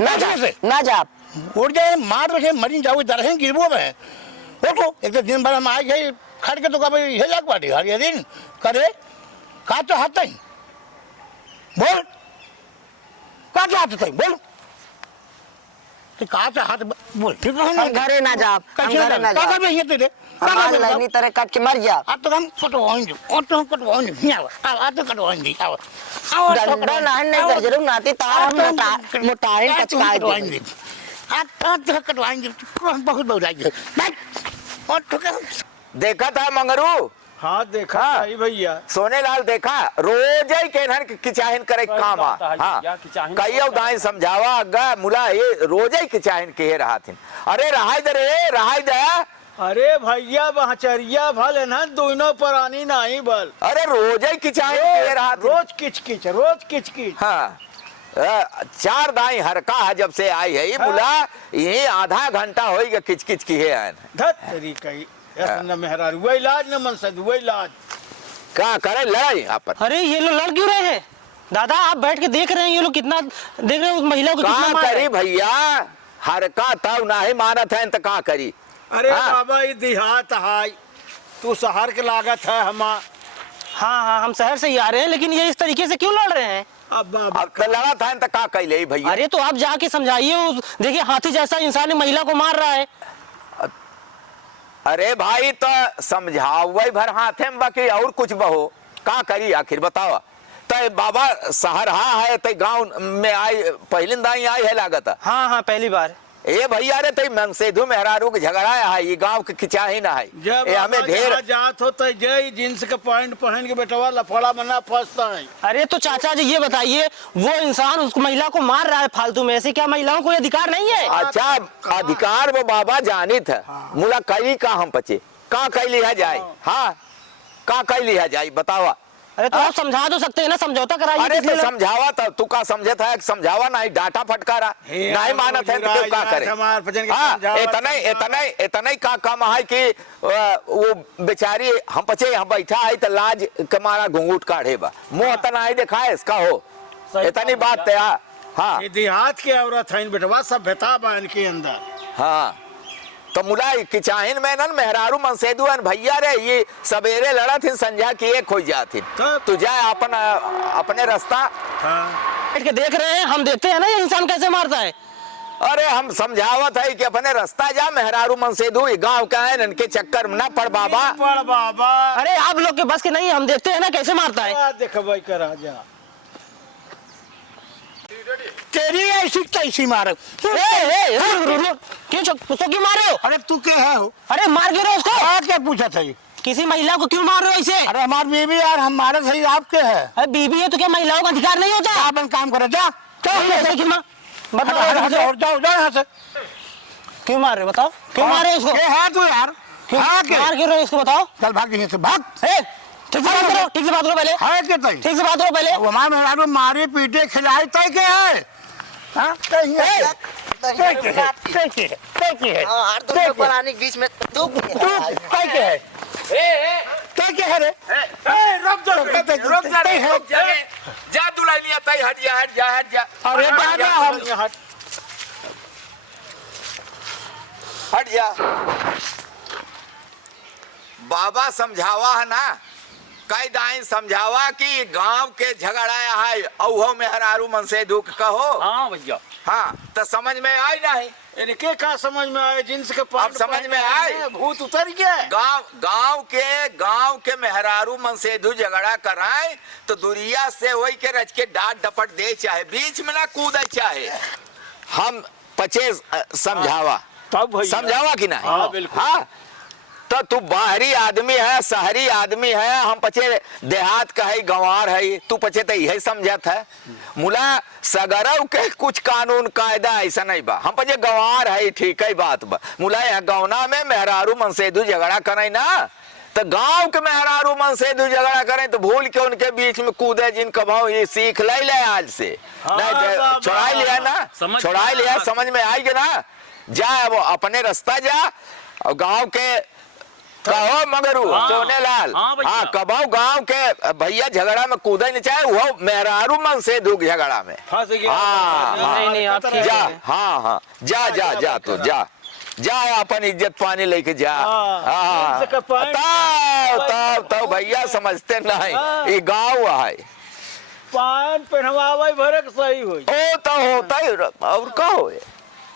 ना जा ना जा उड़ जाए मार रखे मरी जाओ दरहे गिरबो में देखो एक तो दिन भर हम आए गए खड़ के तो कभी ये लाग पाटी हर ये दिन करे का तो हाथ नहीं बोल का तो हाथ नहीं बोल तो का तो हाथ बोल ठीक है हम घरे ना जा हम घरे ना जा का भी ये तेरे हमार लाइनी तरह कट के मर जा आ तो हम कटवाएंगे और तो हम कटवाएंगे नहीं आ तो कटवाएंगे आओ डंडा नाहन नहीं कर जरूर नाती तार हम मोटाई टचका देंगे आ तो कटवाएंगे बहुत बहुत आएंगे और तो देखा था मंगरू हाँ देखा हाँ। भाई भैया सोनेलाल देखा रोज ही केनहन किचाहिन करे काम हाँ कई उदाई समझावा अग्गा मुला ये रोज ही किचाहिन के रहा थी अरे रहाई दे रे रहाई दे अरे भैया बहचरिया भल है ना दोनों परानी नहीं बल अरे रोज ही किचाहिन के रहा थी रोज किच किच हाँ 4 दाई हरका है जब से आई है ये मुला यही आधा घंटा होएगा किचकिच की है धत तरीका न मेहरार वही इलाज न मनसद वही इलाज क्या करे लड़ाई अपन अरे ये लोग लड़ क्यों रहे हैं दादा? आप बैठ के देख रहे हैं ये लोग कितना देख रहे हैं उस महिला को कितना कहाँ मार करी भैया हरका था ना ही मानत है तो कहाँ करी अरे हाँ। बाबा ये देहात है तू शहर के लागत है हम हाँ हम शहर से ही आ रहे हैं लेकिन ये इस तरीके से क्यों लड़ रहे हैं? अब बाबा अब तो लड़ा था तो कहाँ कही ले भैया अरे तो आप जाके समझाइए देखिए हाथी जैसा इंसान महिला को मार रहा है। अरे भाई तो समझाओ वही भर हाथे में बाकी और कुछ बहो का करी आखिर बताओ तो बाबा शहर है तो गांव में आई पहले दाई आई है लागत हाँ पहली बार ए भैया रे तई मनसेधु मेहरारू के झगड़ा है ये गांव के खिंचा ही ना है जब ए हमें ढेर जात हो तो जय जींस के पैंट पहन के बेटवा लफड़ा मना फंसता है। अरे तो चाचा जी ये बताइए वो इंसान उस महिला को मार रहा है फालतू में, ऐसे क्या महिलाओं को अधिकार नहीं है? अच्छा अधिकार वो बाबा जानी था मुला कई का हम पचे का कई लिया जाए हाँ का कई लिया जाए बतावा अरे तो आप समझा तो सकते हैं ना, समझौता कराइए। अरे किस लिए तो समझावा था तू का समझे था समझावा नहीं डाटा फटकारा नहीं मानत है तो क्या करे हाँ इतना का काम है कि वो बेचारी हम पचे हम बैठा है तो लाज कमारा घूंघूट काढ़े बा मुंह तना ही दिखाए इसका हो इतनी बात है हाँ ये देहात के औरत है बेटवा सभ्यता बा इनके अंदर हाँ तो मुला किचाहिन में न मेहरारू मनसेदू भैया रे ये सवेरे लड़ा थी संध्या की एक हो जाती तू जाए अपन अपने रास्ता बैठ के देख रहे हैं, हम देखते हैं ना ये इंसान कैसे मारता है। अरे हम समझावत है कि अपने रास्ता जा मेहरारू मनसेदू गांव का है इनके चक्कर में ना पड़ बाबा पड़ बाबा। अरे आप लोग के बस के नहीं, हम देखते हैं ना कैसे मारता है। देख भाई का राजा तेरी ऐसी तैसी मारो क्यों उसको क्यों मार रहे हो? अरे तू क्या है हो अरे मार क्यों रहे हो उसको? क्या पूछा था ये किसी महिला को क्यों मार रहे हो ऐसे? अरे हमारी बीवी यार हमारे सही आपके है अरे बीबी है तो क्या महिलाओं का अधिकार नहीं होता? आप काम करो जा ऐसे क्यों बताओ और जाओ जाओ यहाँ से क्यों मार रहे हो? बताओ क्यों मार रहे हो उसको? ये है तू यार हाँ मार क्यों रहे हो इसको? बताओ। चल भाग यहाँ से भाग ठीक से बात करो, ठीक से बात करो पहले। है क्या तई ठीक से बात करो पहले। हमारे मेहरारू मारी पीटे खिलाई तय के है हाँ कहीं है बीच में तू तय के है तय के है रे रुक जा दुल्हनिया तई हट जा अरे दादा हम हट जा बाबा समझावा है ना कई दाई समझावा कि गांव के झगड़ा है औहो मेहरारू मन से दुख कहो हाँ भैया हाँ तो समझ में आई नहीं इनके का समझ में आए जींस के अब समझ में आए भूत उतर गया गांव के मेहरारू मन से दू झगड़ा कराए तो दुनिया से वही के रच के डांट डपट दे चाहे बीच में ना कूदे चाहे हम पचे समझावा समझावा कि नहीं हाँ बिल्कुल हाँ तो तू बाहरी आदमी है शहरी आदमी है हम पचे देहात का है गंवार है तू पचे तो यही समझत है मुला सगरव के कुछ कानून कायदा ऐसा नहीं बा हम पचे गंवार है ठीक है बात बा मुला यहाँ गौना में मेहरारू मनसेदू झगड़ा करे ना तो गांव के मेहरारू मनसेदू झगड़ा करें तो भूल के उनके बीच में कूदे जिन कभाओ ये सीख ले आज से नहीं छोड़ा लिया ना छोड़ा लिया समझ में आएगी ना जा वो अपने रास्ता जा और गांव के कहो मगरू हाँ। सोनेलाल हाँ भैया। हाँ कबाऊ गांव के भैया झगड़ा में कूदा नहीं चाहे वो मेहरारू मन से दुख झगड़ा में फंस गया हाँ, नहीं, नहीं, आप ठीक जा है। हाँ हाँ जा जा जा तू जा जा अपन इज्जत पानी लेके जा हाँ, हाँ इज्जत का पानी- तब तब भैया समझते नहीं हाँ। ये गाँव है पान पहनवावे भरक सही होई ओ तो होता ही और का हो